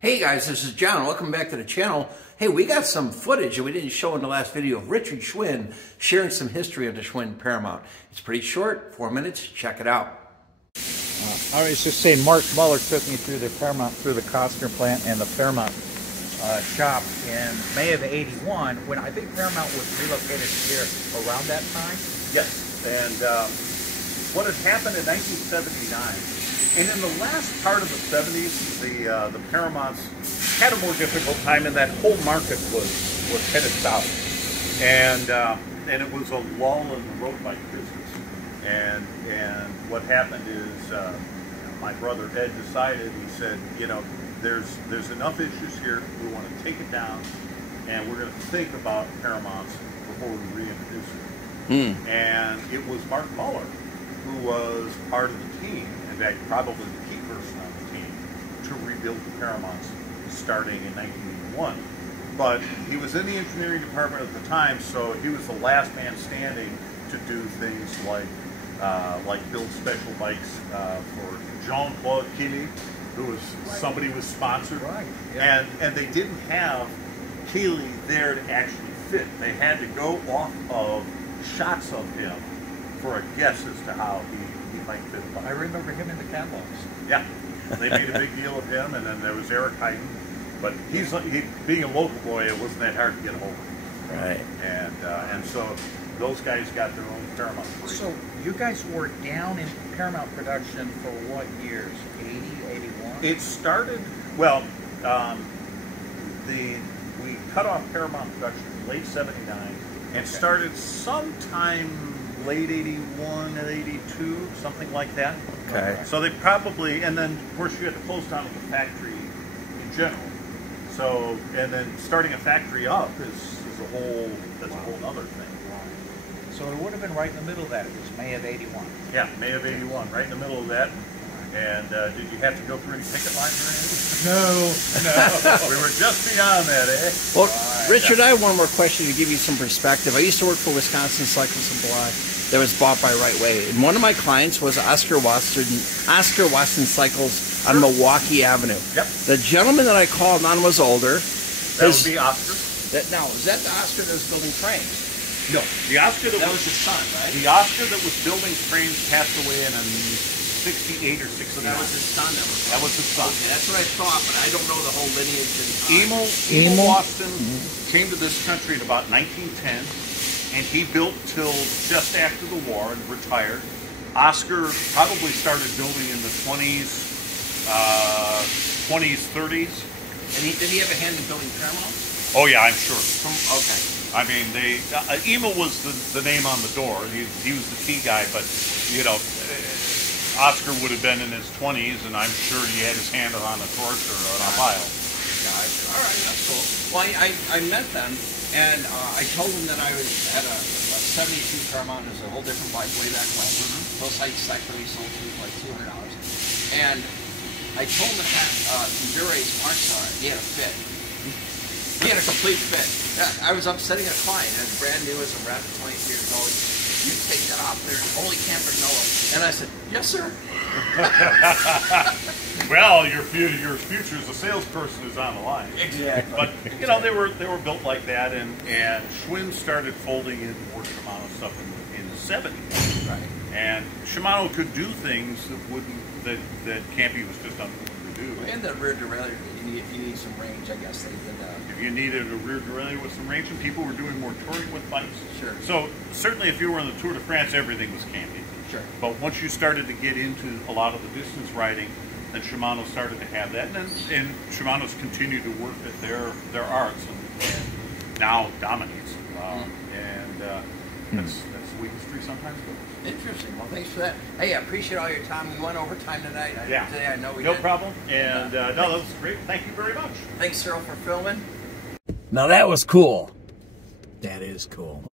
Hey guys, this is John. Welcome back to the channel. Hey, we got some footage that we didn't show in the last video of Richard Schwinn sharing some history of the Schwinn Paramount. It's pretty short, 4 minutes. Check it out. I was just saying, Mark Muller took me through the Paramount, through the Costner plant and the Paramount shop in May of '81, when I think Paramount was relocated here around that time. Yes, and what had happened in 1979. And in the last part of the 70s, the Paramounts had a more difficult time, and that whole market was headed south. And it was a lull in the road bike business. And what happened is my brother Ed decided, he said, you know, there's enough issues here, we want to take it down, and we're going to think about Paramounts before we reintroduce it. And it was Mark Muller who was part of the team, in fact, probably the key person on the team, to rebuild the Paramounts starting in 1981. But he was in the engineering department at the time, so he was the last man standing to do things like build special bikes for Jean-Claude Killy, who was somebody who was sponsored. Right. Yeah. And they didn't have Killy there to actually fit. They had to go off of shots of him for a guess as to how he might fit the bike. I remember him in the catalogs. Yeah, they made a big deal of him, and then there was Eric Hayden. But he being a local boy, it wasn't that hard to get a hold of him. Right. And so those guys got their own Paramount. So you guys were down in Paramount production for what years? 80, 81? It started, well, we cut off Paramount production in late 79 and started sometime late 81 and 82, something like that. Okay. So they probably, and then of course you had to close down the factory in general. So, and then starting a factory up is a whole, that's a whole other thing. So it would have been right in the middle of that. It was May of '81. Yeah, May of '81, right in the middle of that. And did you have to go through any picket lines or anything? No. We were just beyond that, eh? Well, Richard, I have one more question to give you some perspective. I used to work for Wisconsin Cycle Supply that was bought by Right Way. And one of my clients was Oscar Wastyn Cycles on Milwaukee Avenue. Yep. The gentleman that I called on was older. That would be Oscar. Now, is that the Oscar that was building frames? No. The Oscar that was his son, right? The Oscar that was building frames passed away in 68 or 69. So that was his son. That was his son. Okay, that's what I thought, but I don't know the whole lineage. Emil Wastyn came to this country in about 1910, and he built till just after the war and retired. Oscar probably started building in the 20s, 30s. And did he have a hand in building Paramounts? Oh yeah, I'm sure. Okay. I mean, Emil was the name on the door. He was the key guy, but you know, Oscar would have been in his 20s, and I'm sure he had his hand on a torch or on a file. Gotcha. All right, that's cool. Well, I met them, and I told them that I had a 72 Paramount. It was a whole different bike way back when. Those hikes cycle we sold for like $200. And I told them that Durace Markstar, he had a fit. He had a complete fit. I was upsetting a client, and brand new as a rabbit, 23 years old. You take that off there, holy camper Noah. And I said, yes, sir. Well, your future as a salesperson is on the line. Exactly. But you know, they were built like that, and Schwinn started folding in more Shimano stuff in the 70s. Right. And Shimano could do things that Campy was just unwilling to do. And the rear derailleur, if you need some range, I guess they did that. If you needed a rear derailleur with some range, and people were doing more touring with bikes. Sure. So certainly, if you were on the Tour de France, everything was Campy. Sure. But once you started to get into a lot of the distance riding, then Shimano started to have that, and Shimano's continued to work at their arts, and now dominates. That's the way history sometimes goes. Interesting. Well, thanks for that. Hey, I appreciate all your time. We went over time tonight. Today I know we no did. problem. And no, that was great. Thank you very much. Thanks, Cyril, for filming. Now that was cool. That is cool.